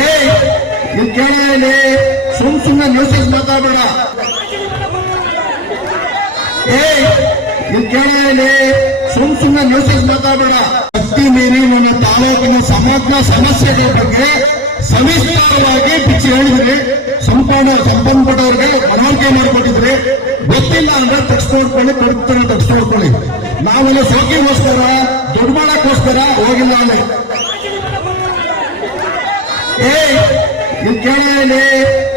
ಇಲ್ಲಿ ಕೇಳಿ ಸುಮ್ ಸುಮ್ಮನೆ ನ್ಯೂಸಸ್ ಮಾತಾಡೋಣ. ಏ ಇಲ್ಲಿ ಕೇಳಿ ಸುಮ್ ಸುಮ್ಮನೆ ನ್ಯೂಸಸ್ ಮಾತಾಡೋಣ. ಶಕ್ತಿ ಮೀರಿ ನನ್ನ ತಾಲೂಕಿನ ಸಮಗ್ರ ಸಮಸ್ಯೆಗಳ ಬಗ್ಗೆ ಸವಿಸ್ತಾರವಾಗಿ ಪಿಚ್ಚಿ ಹೇಳಿದ್ರಿ, ಸಂಪೂರ್ಣ ಸಂಬಂಧಪಟ್ಟವ್ರಿಗೆ ಮನವರಿಕೆ ಮಾಡಿಕೊಟ್ಟಿದ್ರಿ ಗೊತ್ತಿಲ್ಲ ಅಂದ್ರೆ ಕೊಡ್ತಾರೆ ತೆಗೆದು ನೋಡ್ಕೊಳ್ಳಿ. ನಾವೆಲ್ಲ ಸೋಕಿಗೋಸ್ಕರ ದುಡ್ಡು ಮಾಡಕ್ಕೋಸ್ಕರ ಹೋಗಿಲ್ಲ ಅಲ್ಲಿ ಇಲ್ಲಿ ಕೇಳಿ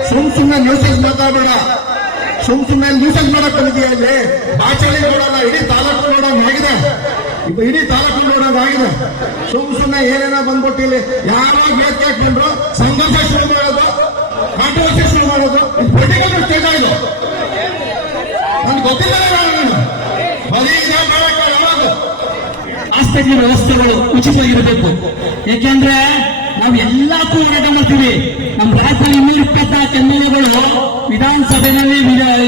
ಸುಮ್ ಸುಮ್ಮನೆ ನ್ಯೂಸಸ್ ಮಾತಾಡೋಣ. ಸುಮ್ ಸುಮ್ಮನೆ ನ್ಯೂಸಸ್ ಮಾಡಕ್ ಬಂದಿದೀಯ ಅಲ್ಲಿ ಭಾಷೆಯಲ್ಲಿ ಇಡೀ ತಾಲೂಕು ನೋಡೋಂಗ್ ಆಗಿದೆ ಇಡೀ ತಾಲೂಕು ನೋಡೋಂಗ್ ಆಗಿದೆ ಸುಮ್ ಸುಮ್ಮನೆ ಏನೇನೋ ಬಂದ್ಬಿಟ್ಟು ಇಲ್ಲಿ ಯಾವಾಗ ವೇದಿಕೆ ಹಾಕೊಂಡ್ರು ಸಂಘರ್ಷ ಶುರು ಮಾಡೋದು ಕಾಂಟ್ರವರ್ಸಿ ಶುರು ಮಾಡೋದು. ಪೊಲಿಟಿಕಲ್ ಸ್ಟೇಟ್ ಇದು ನನ್ಗೆ ಗೊತ್ತಿಲ್ಲ ನಾನು ಬರೀ ಮಾಡಕ್ಕೆ ಯಾವಾಗ? ವ್ಯವಸ್ಥೆಗಳು ಉಚಿತವಾಗಿರಬೇಕು. ಯಾಕೆಂದ್ರೆ ನಾವು ಎಲ್ಲಾ ಕೂಡ ನಮ್ಮ ರಾಜ್ಯದಲ್ಲಿ ಇನ್ನೂರ ಇಪ್ಪತ್ನಾಲ್ಕು ಎಂ ಎಲ್ ಎಗಳು ವಿಧಾನಸಭೆಯಲ್ಲಿ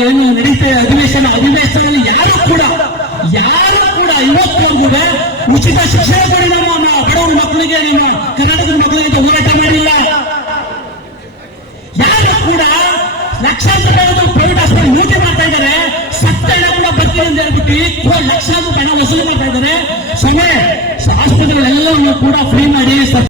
ಏನು ನಡೀತಾ ಅಧಿವೇಶನ ಅಧಿವೇಶನದಲ್ಲಿ ಯಾರು ಕೂಡ ಯಾರು ಕೂಡ ಇವತ್ತವರೆಗೂ ಉಚಿತ ಶಿಕ್ಷಣ ಕೊಡಿ ನಾವು ಬಡವರ ಮಕ್ಕಳಿಗೆ, ನಮ್ಮ ಕರ್ನಾಟಕದ ಮಕ್ಕಳಿಗೆ ಹೋರಾಟ ಮಾಡಿಲ್ಲ. ಯಾರು ಕೂಡ ಲಕ್ಷಾಂತರ ಪ್ರೈವೇಟ್ ಆಸ್ಪತ್ರೆ ನೀತಿ ಮಾಡ್ತಾ ಇದ್ದಾರೆ. ಸತ್ತಣ ಕೂಡ ಬರ್ತೀವಿ ಅಂತ ಹೇಳ್ಬಿಟ್ಟು ಇಪ್ಪತ್ತು ಲಕ್ಷಾಂತರ ಹಣ ವಸೂಲಿ ಮಾಡ್ತಾ ಇದ್ದಾರೆ. ಸಮಯ ಆಸ್ಪತ್ರೆಗಳೆಲ್ಲವನ್ನೂ ಕೂಡ ಫ್ರೀ ಮಾಡಿ